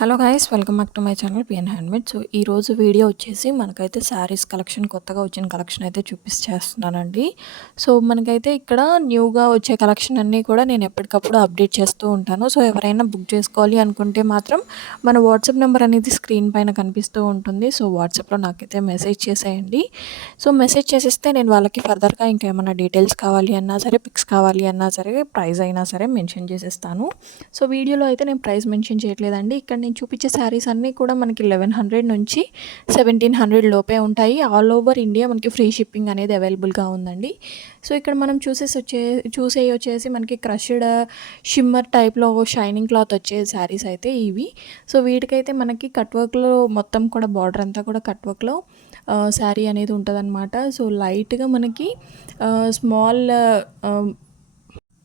Hello guys welcome back to my channel PN handmade so ఈ రోజు video వచ్చేసి మనకైతే శారీస్ కలెక్షన్ కొత్తగా వచ్చిన కలెక్షన్ అయితే చూపించేస్తున్నానండి సో మనకైతే ఇక్కడ న్యూగా వచ్చే కలెక్షన్ అన్నీ కూడా నేను ఎప్పటికప్పుడు అప్డేట్ చేస్తూ ఉంటాను. సో ఎవరైనా బుక్ చేసుకోవాలి అనుకుంటే మాత్రం మన వాట్సాప్ నెంబర్ అనేది స్క్రీన్ పైన కనిపిస్తూ ఉంటుంది. సో వాట్సాప్లో నాకైతే మెసేజ్ చేసేయండి. సో మెసేజ్ చేసేస్తే నేను వాళ్ళకి ఫర్దర్గా ఇంకేమైనా డీటెయిల్స్ కావాలి అన్నా సరే పిక్స్ కావాలి అన్నా సరే ప్రైస్ అయినా సరే మెన్షన్ చేసేస్తాను. సో వీడియోలో అయితే నేను ప్రైస్ మెన్షన్ చేయట్లేదండి. ఇక్కడ నేను చూపించే శారీస్ అన్నీ కూడా మనకి లెవెన్ హండ్రెడ్ నుంచి సెవెంటీన్ హండ్రెడ్ లోపే ఉంటాయి. ఆల్ ఓవర్ ఇండియా మనకి ఫ్రీ షిప్పింగ్ అనేది అవైలబుల్గా ఉందండి. సో ఇక్కడ మనం చూసేసి వచ్చే చూసే వచ్చేసి మనకి క్రష్డ్ షిమ్మర్ టైప్లో షైనింగ్ క్లాత్ వచ్చే శారీస్ అయితే ఇవి. సో వీటికైతే మనకి కట్ వర్క్లో మొత్తం కూడా బార్డర్ అంతా కూడా కట్ వర్క్లో శారీ అనేది ఉంటుందన్నమాట. సో లైట్గా మనకి స్మాల్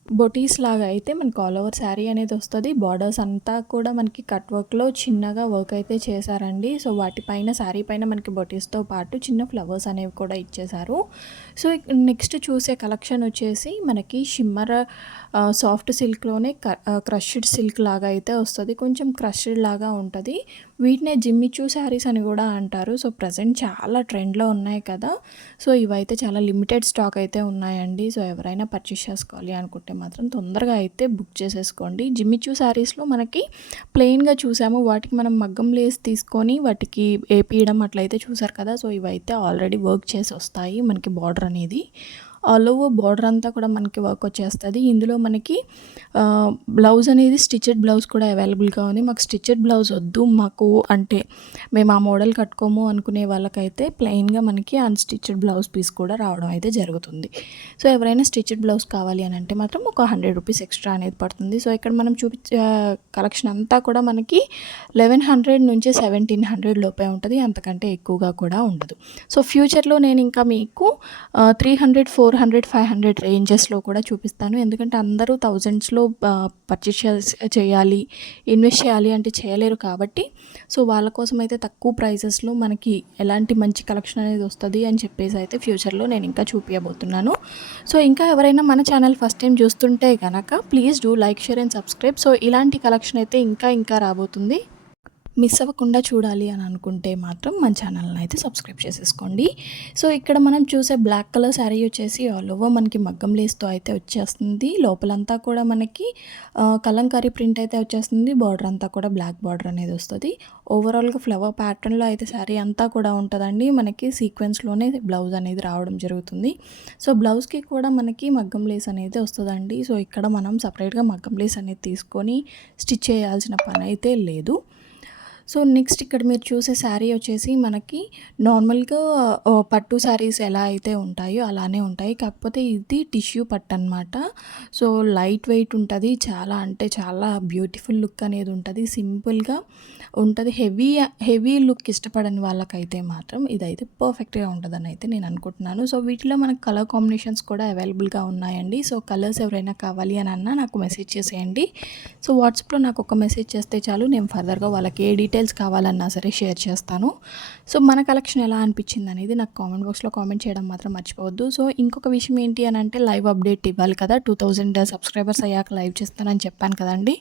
బొటీస్ లాగా అయితే మనకి ఆల్ ఓవర్ శారీ అనేది వస్తుంది. బార్డర్స్ అంతా కూడా మనకి కట్ వర్క్లో చిన్నగా వర్క్ అయితే చేశారండి. సో వాటిపైన శారీ పైన మనకి బొటీస్తో పాటు చిన్న ఫ్లవర్స్ అనేవి కూడా ఇచ్చేశారు. సో నెక్స్ట్ చూసే కలెక్షన్ వచ్చేసి మనకి షిమ్మర్ సాఫ్ట్ సిల్క్లోనే క్రష్డ్ సిల్క్ లాగా అయితే వస్తుంది. కొంచెం క్రష్డ్ లాగా ఉంటుంది. వీటినే జిమ్మిచూ శారీస్ అని కూడా అంటారు. సో ప్రజెంట్ చాలా ట్రెండ్లో ఉన్నాయి కదా. సో ఇవైతే చాలా లిమిటెడ్ స్టాక్ అయితే ఉన్నాయండి. సో ఎవరైనా పర్చేస్ చేసుకోవాలి అనుకుంటే మాత్రం తొందరగా అయితే బుక్ చేసేసుకోండి. జిమ్మిచూ శారీస్లో మనకి ప్లెయిన్గా చూసాము. వాటికి మనం మగ్గం లేస్ తీసుకొని వాటికి ఏపీయడం అట్లయితే చూసారు కదా. సో ఇవైతే ఆల్రెడీ వర్క్ చేసి వస్తాయి మనకి బార్డర్ అనేది. ఆల్ ఓవర్ బార్డర్ అంతా కూడా మనకి వర్క్ వచ్చేస్తుంది. ఇందులో మనకి బ్లౌజ్ అనేది స్టిచెడ్ బ్లౌజ్ కూడా అవైలబుల్గా ఉంది. మాకు స్టిచెడ్ బ్లౌజ్ వద్దు. మాకు అంటే మేము ఆ మోడల్ కట్టుకోము అనుకునే వాళ్ళకైతే ప్లెయిన్గా మనకి అన్స్టిచెడ్ బ్లౌజ్ పీస్ కూడా రావడం అయితే జరుగుతుంది. సో ఎవరైనా స్టిచెడ్ బ్లౌజ్ కావాలి అని అంటే మాత్రం ఒక హండ్రెడ్ రూపీస్ ఎక్స్ట్రా అనేది పడుతుంది. సో ఇక్కడ మనం చూపించే కలెక్షన్ అంతా కూడా మనకి లెవెన్ హండ్రెడ్ నుంచి సెవెంటీన్ హండ్రెడ్ లోపే ఉంటుంది. అంతకంటే ఎక్కువగా కూడా ఉండదు. సో ఫ్యూచర్లో నేను ఇంకా మీకు three hundred four four hundred five hundred రేంజెస్లో కూడా చూపిస్తాను. ఎందుకంటే అందరూ థౌజండ్స్లో పర్చేస్ చేయాలి ఇన్వెస్ట్ చేయాలి అంటే చేయలేరు కాబట్టి. సో వాళ్ళ కోసం అయితే తక్కువ ప్రైజెస్లో మనకి ఎలాంటి మంచి కలెక్షన్ అనేది వస్తుంది అని చెప్పేసి అయితే ఫ్యూచర్లో నేను ఇంకా చూపించబోతున్నాను సో ఇంకా ఎవరైనా మన ఛానల్ ఫస్ట్ టైం చూస్తుంటే కనుక please do like share and subscribe so ఇలాంటి కలెక్షన్ అయితే ఇంకా ఇంకా రాబోతుంది. మిస్ అవ్వకుండా చూడాలి అని అనుకుంటే మాత్రం మన ఛానల్ని అయితే సబ్స్క్రైబ్ చేసేసుకోండి. సో ఇక్కడ మనం చూసే బ్లాక్ కలర్ శారీ వచ్చేసి ఆల్ ఓవర్ మనకి మగ్గం లేస్తో అయితే వచ్చేస్తుంది. లోపలంతా కూడా మనకి కలంకారీ ప్రింట్ అయితే వచ్చేస్తుంది. బార్డర్ అంతా కూడా బ్లాక్ బార్డర్ అనేది వస్తుంది. ఓవరాల్గా ఫ్లవర్ ప్యాటర్న్లో అయితే శారీ అంతా కూడా ఉంటుందండి. మనకి సీక్వెన్స్లోనే బ్లౌజ్ అనేది రావడం జరుగుతుంది. సో బ్లౌజ్కి కూడా మనకి మగ్గం లేస్ అనేది వస్తుందండి. సో ఇక్కడ మనం సపరేట్గా మగ్గం లేస్ అనేది తీసుకొని స్టిచ్ చేయాల్సిన పని అయితే లేదు. సో నెక్స్ట్ ఇక్కడ మీరు చూసే శారీ వచ్చేసి మనకి నార్మల్గా పట్టు శారీస్ ఎలా అయితే ఉంటాయో అలానే ఉంటాయి. కాకపోతే ఇది టిష్యూ పట్టు అనమాట సో లైట్ వెయిట్ ఉంటుంది. చాలా అంటే చాలా బ్యూటిఫుల్ లుక్ అనేది ఉంటుంది. సింపుల్గా ఉంటుంది. హెవీ హెవీ లుక్ ఇష్టపడని వాళ్ళకైతే మాత్రం ఇదైతే పర్ఫెక్ట్గా ఉంటుందని అయితే నేను అనుకుంటున్నాను. సో వీటిలో మనకు కలర్ కాంబినేషన్స్ కూడా అవైలబుల్గా ఉన్నాయండి. సో కలర్స్ ఎవరైనా కావాలి అని అన్నా నాకు మెసేజ్ చేసేయండి. సో వాట్సాప్లో నాకు ఒక మెసేజ్ చేస్తే చాలు. నేను ఫర్దర్గా వాళ్ళకి ఏ డీటెయిల్స్ కావాలన్నా సరే షేర్ చేస్తాను. సో మన కలెక్షన్ ఎలా అనిపించింది అనేది నాకు కామెంట్ బాక్స్లో కామెంట్ చేయడం మాత్రం మర్చిపోవద్దు. సో ఇంకొక విషయం ఏంటి అని అంటే లైవ్ అప్డేట్ ఇవ్వాలి కదా. టూ థౌజండ్ సబ్స్క్రైబర్స్ అయ్యాక లైవ్ చేస్తానని చెప్పాను కదండి.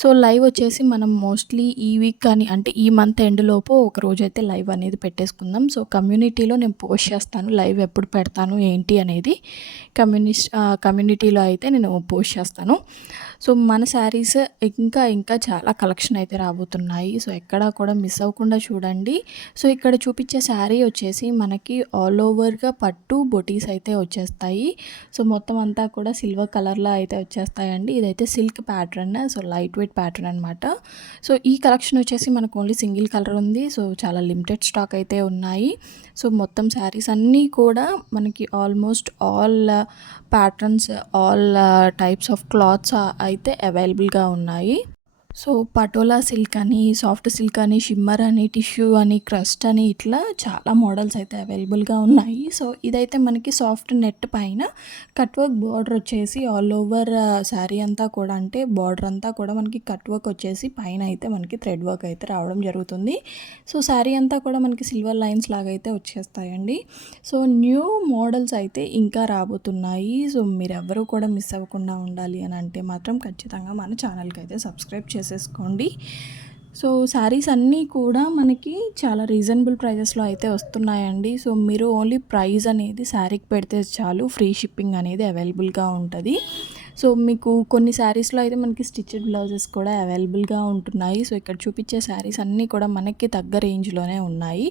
సో లైవ్ వచ్చేసి మనం మోస్ట్లీ ఈ వీక్ కానీ అంటే ఈ మంత్ ఎండ్లోపు ఒక రోజు అయితే లైవ్ అనేది పెట్టేసుకుందాం. సో కమ్యూనిటీలో నేను పోస్ట్ చేస్తాను లైవ్ ఎప్పుడు పెడతాను ఏంటి అనేది కమ్యూనిస్ట్ కమ్యూనిటీలో అయితే నేను పోస్ట్ చేస్తాను. సో మన శారీస్ ఇంకా ఇంకా చాలా కలెక్షన్ అయితే రాబోతున్నాయి. సో ఎక్కడా కూడా మిస్ అవ్వకుండా చూడండి. సో ఇక్కడ చూపించే శారీ వచ్చేసి మనకి ఆల్ ఓవర్గా పట్టు బొటీస్ అయితే వచ్చేస్తాయి. సో మొత్తం అంతా కూడా సిల్వర్ కలర్లో అయితే వచ్చేస్తాయండి. ఇదైతే silk pattern. So light weight pattern అనమాట సో ఈ కలెక్షన్ వచ్చేసి మనకు ఓన్లీ సింగిల్ కలర్ ఉంది. సో చాలా లిమిటెడ్ స్టాక్ అయితే ఉన్నాయి. సో మొత్తం శారీస్ అన్నీ కూడా మనకి almost all patterns all types of cloths అయితే అవైలబుల్గా ఉన్నాయి. సో పటోలా సిల్క్ అని సాఫ్ట్ సిల్క్ అని షిమ్మర్ అని టిష్యూ అని క్రస్ట్ అని ఇట్లా చాలా మోడల్స్ అయితే అవైలబుల్గా ఉన్నాయి. సో ఇదైతే మనకి సాఫ్ట్ నెట్ పైన కట్ వర్క్ బార్డర్ వచ్చేసి ఆల్ ఓవర్ శారీ అంతా కూడా అంటే బార్డర్ అంతా కూడా మనకి కట్ వర్క్ వచ్చేసి పైన అయితే మనకి థ్రెడ్ వర్క్ అయితే రావడం జరుగుతుంది. సో శారీ అంతా కూడా మనకి సిల్వర్ లైన్స్ లాగా అయితే వచ్చేస్తాయండి. సో న్యూ మోడల్స్ అయితే ఇంకా రాబోతున్నాయి. సో మీరు ఎవరు కూడా మిస్ అవ్వకుండా ఉండాలి అని అంటే మాత్రం ఖచ్చితంగా మన ఛానల్కి అయితే సబ్స్క్రైబ్ చేసి చేసేసుకోండి సో శారీస్ అన్నీ కూడా మనకి చాలా రీజనబుల్ ప్రైజెస్లో అయితే వస్తున్నాయండి. సో మీరు ఓన్లీ ప్రైస్ అనేది శారీకి పెడితే చాలు ఫ్రీ షిప్పింగ్ అనేది అవైలబుల్గా ఉంటుంది. సో మీకు కొన్ని శారీస్లో అయితే మనకి స్టిచ్డ్ బ్లౌజెస్ కూడా అవైలబుల్గా ఉంటున్నాయి. సో ఇక్కడ చూపించే శారీస్ అన్నీ కూడా మనకి తగ్గ రేంజ్లోనే ఉన్నాయి.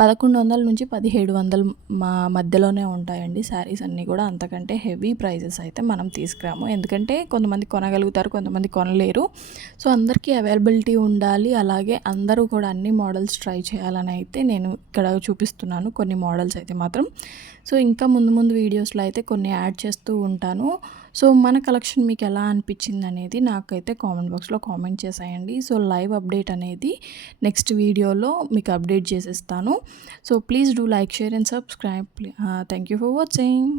పదకొండు వందల నుంచి పదిహేడు వందల మా మధ్యలోనే ఉంటాయండి శారీస్ అన్నీ కూడా. అంతకంటే హెవీ ప్రైజెస్ అయితే మనం తీసుకురాము. ఎందుకంటే కొంతమంది కొనగలుగుతారు కొంతమంది కొనలేరు. సో అందరికీ అవైలబిలిటీ ఉండాలి. అలాగే అందరూ కూడా అన్ని మోడల్స్ ట్రై చేయాలని అయితే నేను ఇక్కడ చూపిస్తున్నాను. కొన్ని మోడల్స్ అయితే మాత్రం. సో ఇంకా ముందు ముందు వీడియోస్లో అయితే కొన్ని యాడ్ చేస్తూ ఉంటాను. సో మన కలెక్షన్ మీకు ఎలా అనిపించింది అనేది నాకైతే కామెంట్ బాక్స్లో కామెంట్ చేసేయండి. సో లైవ్ అప్డేట్ అనేది నెక్స్ట్ వీడియోలో మీకు అప్డేట్ చేసేస్తాను. So please do like share and subscribe. Thank you for watching.